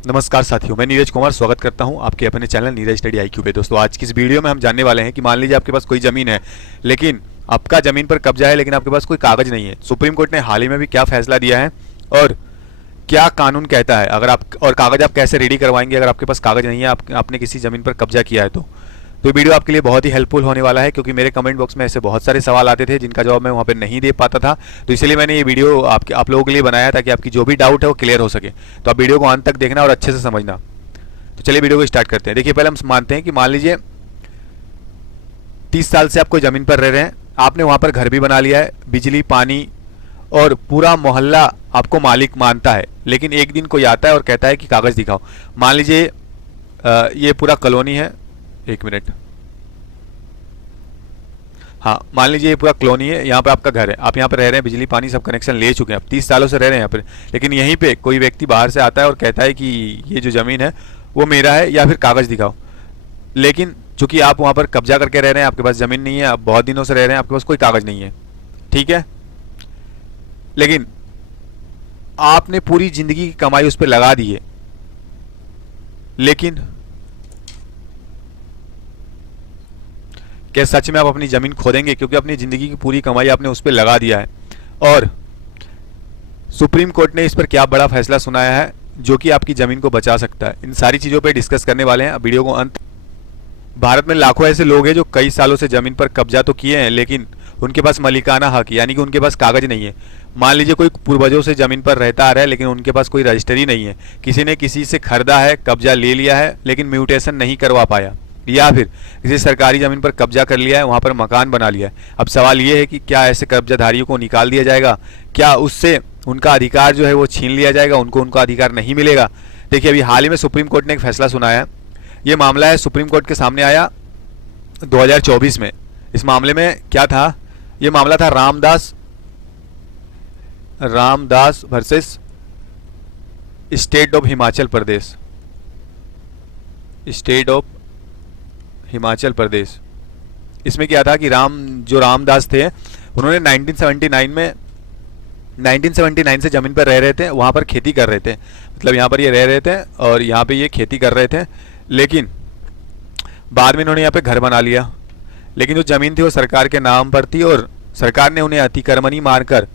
नमस्कार साथियों, मैं नीरज कुमार स्वागत करता हूं आपके अपने चैनल नीरज स्टडी आईक्यू पे। दोस्तों, आज की इस वीडियो में हम जानने वाले हैं कि मान लीजिए आपके पास कोई ज़मीन है, लेकिन आपका ज़मीन पर कब्जा है, लेकिन आपके पास कोई कागज़ नहीं है। सुप्रीम कोर्ट ने हाल ही में भी क्या फैसला दिया है और क्या कानून कहता है, अगर आप और कागज़ आप कैसे रेडी करवाएंगे अगर आपके पास कागज़ नहीं है, आपने किसी ज़मीन पर कब्जा किया है तो ये वीडियो आपके लिए बहुत ही हेल्पफुल होने वाला है, क्योंकि मेरे कमेंट बॉक्स में ऐसे बहुत सारे सवाल आते थे जिनका जवाब मैं वहाँ पे नहीं दे पाता था। तो इसलिए मैंने ये वीडियो आप लोगों के लिए बनाया ताकि आपकी जो भी डाउट है वो क्लियर हो सके। तो आप वीडियो को अंत तक देखना और अच्छे से समझना। तो चलिए वीडियो को स्टार्ट करते हैं। देखिए, पहले हम मानते हैं कि मान लीजिए 30 साल से आप कोई ज़मीन पर रह रहे हैं, आपने वहाँ पर घर भी बना लिया है, बिजली पानी और पूरा मोहल्ला आपको मालिक मानता है, लेकिन एक दिन कोई आता है और कहता है कि कागज़ दिखाओ। मान लीजिए ये पूरा कॉलोनी है, एक मिनट, हाँ, मान लीजिए ये पूरा कॉलोनी है, यहाँ पे आपका घर है, आप यहाँ पे रह रहे हैं, बिजली पानी सब कनेक्शन ले चुके हैं, आप 30 सालों से रह रहे हैं यहाँ पर, लेकिन यहीं पे कोई व्यक्ति बाहर से आता है और कहता है कि ये जो ज़मीन है वो मेरा है या फिर कागज़ दिखाओ। लेकिन चूंकि आप वहाँ पर कब्जा करके रह रहे हैं, आपके पास ज़मीन नहीं है, आप बहुत दिनों से रह रहे हैं, आपके पास कोई कागज़ नहीं है, ठीक है, लेकिन आपने पूरी ज़िंदगी की कमाई उस पर लगा दी है, लेकिन क्या सच में आप अपनी ज़मीन खो देंगे? क्योंकि अपनी ज़िंदगी की पूरी कमाई आपने उस पर लगा दिया है। और सुप्रीम कोर्ट ने इस पर क्या बड़ा फैसला सुनाया है जो कि आपकी ज़मीन को बचा सकता है। इन सारी चीज़ों पे डिस्कस करने वाले हैं, वीडियो को अंत। भारत में लाखों ऐसे लोग हैं जो कई सालों से ज़मीन पर कब्जा तो किए हैं, लेकिन उनके पास मलिकाना हक यानी कि उनके पास कागज़ नहीं है। मान लीजिए कोई पूर्वजों से ज़मीन पर रहता आ रहा है, लेकिन उनके पास कोई रजिस्ट्री नहीं है, किसी ने किसी से खरीदा है, कब्जा ले लिया है, लेकिन म्यूटेशन नहीं करवा पाया, या फिर किसी सरकारी ज़मीन पर कब्जा कर लिया है, वहाँ पर मकान बना लिया है। अब सवाल ये है कि क्या ऐसे कब्जाधारियों को निकाल दिया जाएगा? क्या उससे उनका अधिकार जो है वो छीन लिया जाएगा, उनको उनका अधिकार नहीं मिलेगा? देखिए, अभी हाल ही में सुप्रीम कोर्ट ने एक फैसला सुनाया है। ये मामला है सुप्रीम कोर्ट के सामने आया 2024 में। इस मामले में क्या था? ये मामला था Ramdas versus state of Himachal Pradesh, state of Himachal Pradesh. इसमें क्या था कि रामदास थे, उन्होंने 1979 से ज़मीन पर रह रहे थे, वहाँ पर खेती कर रहे थे, मतलब यहाँ पर ये रह रहे थे और यहाँ पे ये खेती कर रहे थे, लेकिन बाद में इन्होंने यहाँ पे घर बना लिया। लेकिन जो ज़मीन थी वो सरकार के नाम पर थी और सरकार ने उन्हें अतिक्रमणी मानकर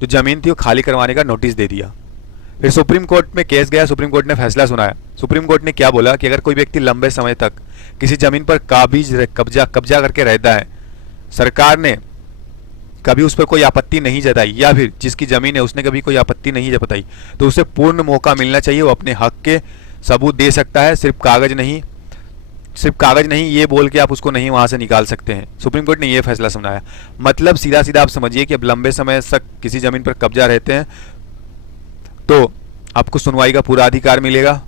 जो ज़मीन थी वो खाली करवाने का नोटिस दे दिया। फिर सुप्रीम कोर्ट में केस गया, सुप्रीम कोर्ट ने फैसला सुनाया। सुप्रीम कोर्ट ने क्या बोला कि अगर कोई व्यक्ति लंबे समय तक किसी ज़मीन पर कब्जा करके रहता है, सरकार ने कभी उस पर कोई आपत्ति नहीं जताई, या फिर जिसकी ज़मीन है उसने कभी कोई आपत्ति नहीं जताई, तो उसे पूर्ण मौका मिलना चाहिए, वो अपने हक के सबूत दे सकता है। सिर्फ कागज़ नहीं ये बोल के आप उसको नहीं वहाँ से निकाल सकते हैं। सुप्रीम कोर्ट ने ये फैसला सुनाया। मतलब सीधा सीधा आप समझिए कि अब लंबे समय तक किसी ज़मीन पर कब्जा रहते हैं तो आपको सुनवाई का पूरा अधिकार मिलेगा।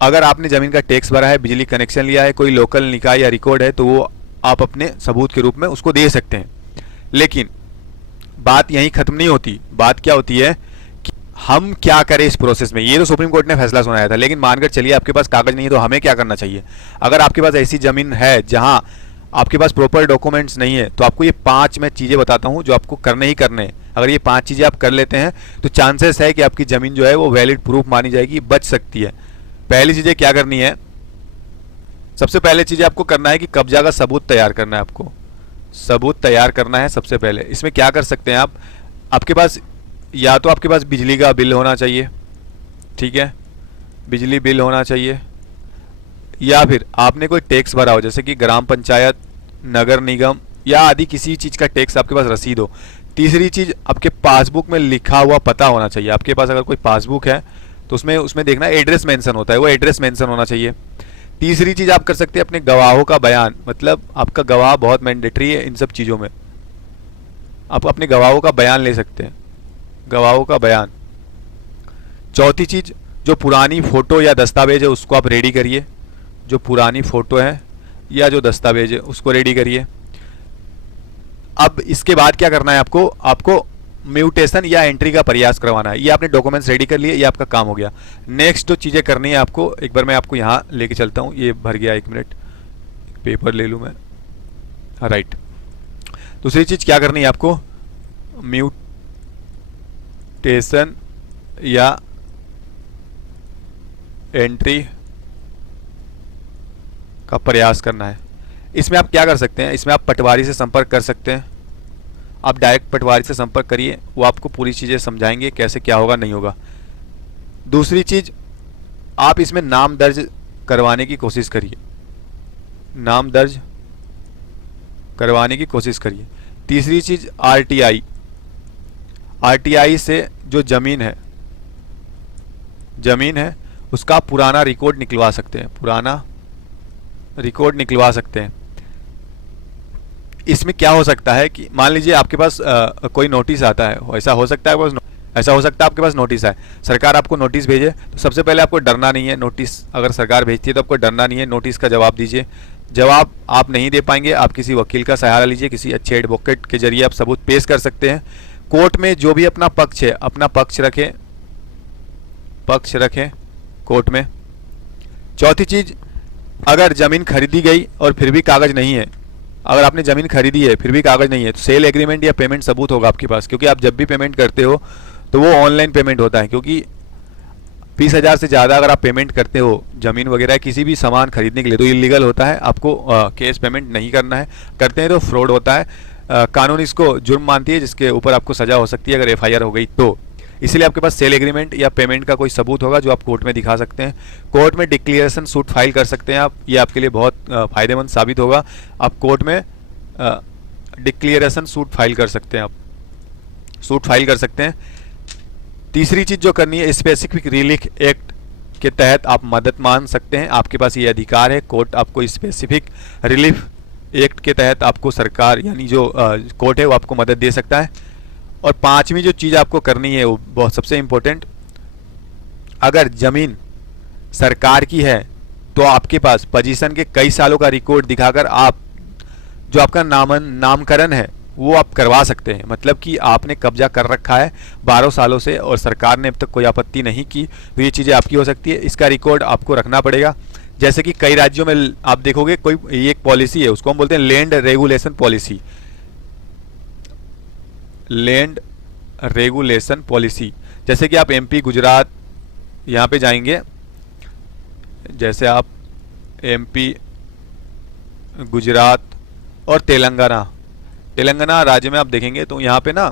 अगर आपने ज़मीन का टैक्स भरा है, बिजली कनेक्शन लिया है, कोई लोकल निकाय या रिकॉर्ड है, तो वो आप अपने सबूत के रूप में उसको दे सकते हैं। लेकिन बात यहीं ख़त्म नहीं होती। बात क्या होती है कि हम क्या करें इस प्रोसेस में। ये तो सुप्रीम कोर्ट ने फैसला सुनाया था, लेकिन मानकर चलिए आपके पास कागज़ नहीं है तो हमें क्या करना चाहिए? अगर आपके पास ऐसी ज़मीन है जहाँ आपके पास प्रॉपर डॉक्यूमेंट्स नहीं है, तो आपको ये 5 मैं चीज़ें बताता हूँ जो आपको करने ही करने हैं। अगर ये 5 चीज़ें आप कर लेते हैं तो चांसेस है कि आपकी ज़मीन जो है वो वैलिड प्रूफ मानी जाएगी, बच सकती है। पहली चीज़ें क्या करनी है? सबसे पहले चीज़ें आपको करना है कि कब्जा का सबूत तैयार करना है। आपको सबूत तैयार करना है सबसे पहले। इसमें क्या कर सकते हैं आप? आपके पास या तो आपके पास बिजली का बिल होना चाहिए, ठीक है, बिजली बिल होना चाहिए, या फिर आपने कोई टैक्स भरा हो, जैसे कि ग्राम पंचायत, नगर निगम या आदि किसी चीज़ का टैक्स, आपके पास रसीद हो। तीसरी चीज़, आपके पासबुक में लिखा हुआ पता होना चाहिए। आपके पास अगर कोई पासबुक है तो उसमें देखना एड्रेस मेंशन होता है, वो एड्रेस मेंशन होना चाहिए। तीसरी चीज़ आप कर सकते हैं अपने गवाहों का बयान, मतलब आपका गवाह बहुत मैंडेटरी है इन सब चीज़ों में। आप अपने गवाहों का बयान ले सकते हैं, गवाहों का बयान। चौथी चीज़, जो पुरानी फ़ोटो या दस्तावेज है उसको आप रेडी करिए। जो पुरानी फ़ोटो है या जो दस्तावेज है उसको रेडी करिए। अब इसके बाद क्या करना है? आपको म्यूटेशन या एंट्री का प्रयास करवाना है। ये आपने डॉक्यूमेंट्स रेडी कर लिए, ये आपका काम हो गया। नेक्स्ट जो चीज़ें करनी है आपको, एक बार मैं आपको यहाँ लेके चलता हूँ। ये भर गया, एक मिनट, पेपर ले लूँ मैं, राइट। दूसरी चीज़ क्या करनी है आपको? म्यूटेशन या एंट्री का प्रयास करना है। इसमें आप क्या कर सकते हैं, इसमें आप पटवारी से संपर्क कर सकते हैं। आप डायरेक्ट पटवारी से संपर्क करिए, वो आपको पूरी चीज़ें समझाएंगे कैसे क्या होगा नहीं होगा। दूसरी चीज़, आप इसमें नाम दर्ज करवाने की कोशिश करिए, नाम दर्ज करवाने की कोशिश करिए। तीसरी चीज़, आरटीआई, आरटीआई से जो ज़मीन है उसका पुराना रिकॉर्ड निकलवा सकते हैं, पुराना रिकॉर्ड निकलवा सकते हैं। इसमें क्या हो सकता है कि मान लीजिए आपके पास कोई नोटिस आता है, ऐसा हो सकता है आपके पास नोटिस आए, सरकार आपको नोटिस भेजे, तो सबसे पहले आपको डरना नहीं है। नोटिस अगर सरकार भेजती है तो आपको डरना नहीं है, नोटिस का जवाब दीजिए। जवाब आप नहीं दे पाएंगे, आप किसी वकील का सहारा लीजिए, किसी अच्छे एडवोकेट के जरिए आप सबूत पेश कर सकते हैं। कोर्ट में जो भी अपना पक्ष है, अपना पक्ष रखें कोर्ट में। चौथी चीज़, अगर ज़मीन खरीदी गई और फिर भी कागज़ नहीं है, अगर आपने ज़मीन खरीदी है फिर भी कागज़ नहीं है, तो सेल एग्रीमेंट या पेमेंट सबूत होगा आपके पास, क्योंकि आप जब भी पेमेंट करते हो तो वो ऑनलाइन पेमेंट होता है। क्योंकि 20,000 से ज़्यादा अगर आप पेमेंट करते हो ज़मीन वगैरह किसी भी सामान खरीदने के लिए तो इलीगल होता है, आपको कैश पेमेंट नहीं करना है। करते हैं तो फ्रॉड होता है, कानून इसको जुर्म मानती है, जिसके ऊपर आपको सज़ा हो सकती है अगर FIR हो गई तो। इसलिए आपके पास सेल एग्रीमेंट या पेमेंट का कोई सबूत होगा जो आप कोर्ट में दिखा सकते हैं। कोर्ट में डिक्लेरेशन सूट फाइल कर सकते हैं आप, ये आपके लिए बहुत फ़ायदेमंद साबित होगा। आप कोर्ट में डिक्लेरेशन सूट फाइल कर सकते हैं, आप सूट फाइल कर सकते हैं। तीसरी चीज़ जो करनी है, स्पेसिफिक रिलीफ एक्ट के तहत आप मदद मांग सकते हैं, आपके पास ये अधिकार है। कोर्ट आपको स्पेसिफिक रिलीफ एक्ट के तहत आपको सरकार यानी जो कोर्ट है वो आपको मदद दे सकता है। और पांचवी जो चीज़ आपको करनी है वो बहुत सबसे इम्पोर्टेंट, अगर ज़मीन सरकार की है तो आपके पास पोजीशन के कई सालों का रिकॉर्ड दिखाकर आप जो आपका नामकरण है वो आप करवा सकते हैं। मतलब कि आपने कब्जा कर रखा है 12 सालों से और सरकार ने अब तक कोई आपत्ति नहीं की, तो ये चीज़ें आपकी हो सकती है। इसका रिकॉर्ड आपको रखना पड़ेगा। जैसे कि कई राज्यों में आप देखोगे कोई ये एक पॉलिसी है, उसको हम बोलते हैं land regulation policy, land regulation policy. जैसे कि आप MP गुजरात यहाँ पे जाएंगे, जैसे आप MP गुजरात और तेलंगाना राज्य में आप देखेंगे तो यहाँ पे ना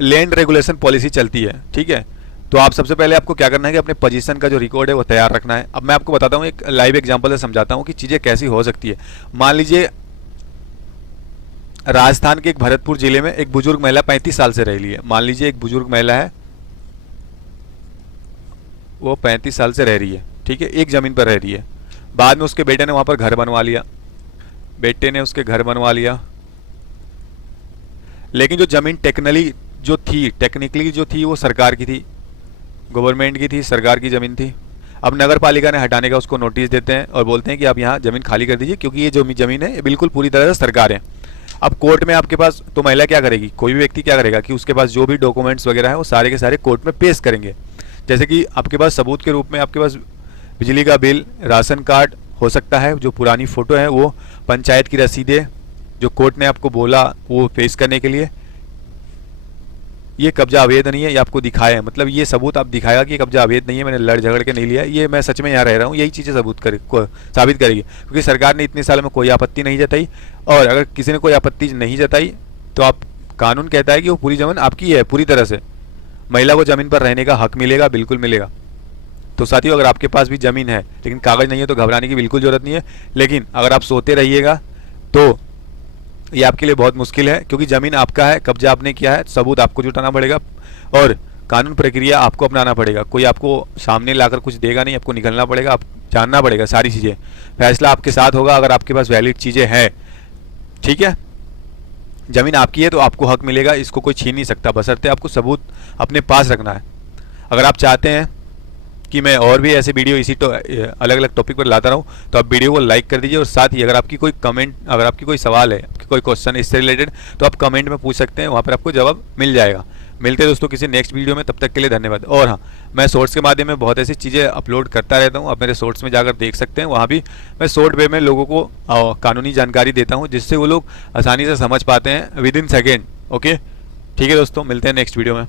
लैंड रेगुलेशन पॉलिसी चलती है, ठीक है। तो आप सबसे पहले आपको क्या करना है कि अपने पोजीशन का जो रिकॉर्ड है वो तैयार रखना है। अब मैं आपको बताता हूँ, एक लाइव एग्जांपल से समझाता हूँ कि चीज़ें कैसी हो सकती है। मान लीजिए राजस्थान के एक भरतपुर जिले में एक बुजुर्ग महिला 35 साल से रह रही है। मान लीजिए एक बुजुर्ग महिला है, वो 35 साल से रह रही है, ठीक है, एक ज़मीन पर रह रही है। बाद में उसके बेटे ने वहाँ पर घर बनवा लिया, लेकिन जो ज़मीन टेक्निकली जो थी वो सरकार की थी, गवर्नमेंट की थी, सरकार की ज़मीन थी। अब नगर पालिका ने हटाने का उसको नोटिस देते हैं और बोलते हैं कि आप यहाँ ज़मीन खाली कर दीजिए, क्योंकि ये जो ज़मीन है ये बिल्कुल पूरी तरह से सरकार है। अब कोर्ट में आपके पास तो महिला क्या करेगी, कोई भी व्यक्ति क्या करेगा कि उसके पास जो भी डॉक्यूमेंट्स वगैरह है वो सारे के सारे कोर्ट में पेश करेंगे। जैसे कि आपके पास सबूत के रूप में आपके पास बिजली का बिल, राशन कार्ड हो सकता है, जो पुरानी फ़ोटो है वो, पंचायत की रसीदें जो कोर्ट ने आपको बोला वो पेश करने के लिए। ये कब्जा अवैध नहीं है, ये आपको दिखाया है, मतलब ये सबूत आप दिखाएगा कि कब्जा अवैध नहीं है, मैंने लड़ झगड़ के नहीं लिया, ये मैं सच में यहाँ रह रहा हूँ, यही चीज़ें साबित करेगी। क्योंकि सरकार ने इतने सालों में कोई आपत्ति नहीं जताई, और अगर किसी ने कोई आपत्ति नहीं जताई तो आप कानून कहता है कि वो पूरी ज़मीन आपकी है, पूरी तरह से महिला को ज़मीन पर रहने का हक मिलेगा, बिल्कुल मिलेगा। तो साथियों, अगर आपके पास भी ज़मीन है लेकिन कागज़ नहीं है तो घबराने की बिल्कुल ज़रूरत नहीं है। लेकिन अगर आप सोते रहिएगा तो ये आपके लिए बहुत मुश्किल है, क्योंकि ज़मीन आपका है, कब्जा आपने किया है, सबूत आपको जुटाना पड़ेगा और कानून प्रक्रिया आपको अपनाना पड़ेगा। कोई आपको सामने लाकर कुछ देगा नहीं, आपको निकलना पड़ेगा, आप जानना पड़ेगा सारी चीज़ें। फैसला आपके साथ होगा अगर आपके पास वैलिड चीज़ें हैं, ठीक है। ज़मीन आपकी है तो आपको हक मिलेगा, इसको कोई छीन नहीं सकता, बशर्ते आपको सबूत अपने पास रखना है। अगर आप चाहते हैं कि मैं और भी ऐसे वीडियो इसी अलग अलग टॉपिक पर लाता रहूं तो आप वीडियो को लाइक कर दीजिए, और साथ ही अगर आपकी कोई कमेंट, अगर आपकी कोई सवाल है, आपकी कोई क्वेश्चन इससे रिलेटेड, तो आप कमेंट में पूछ सकते हैं, वहाँ पर आपको जवाब मिल जाएगा। मिलते हैं दोस्तों किसी नेक्स्ट वीडियो में, तब तक के लिए धन्यवाद। और हाँ, मैं शॉर्ट्स के माध्यम में बहुत ऐसी चीज़ें अपलोड करता रहता हूँ, आप मेरे शॉर्ट्स में जाकर देख सकते हैं, वहाँ भी मैं शॉर्ट वे में लोगों को कानूनी जानकारी देता हूँ, जिससे वो लोग आसानी से समझ पाते हैं विद इन सेकेंड। ओके, ठीक है दोस्तों, मिलते हैं नेक्स्ट वीडियो में।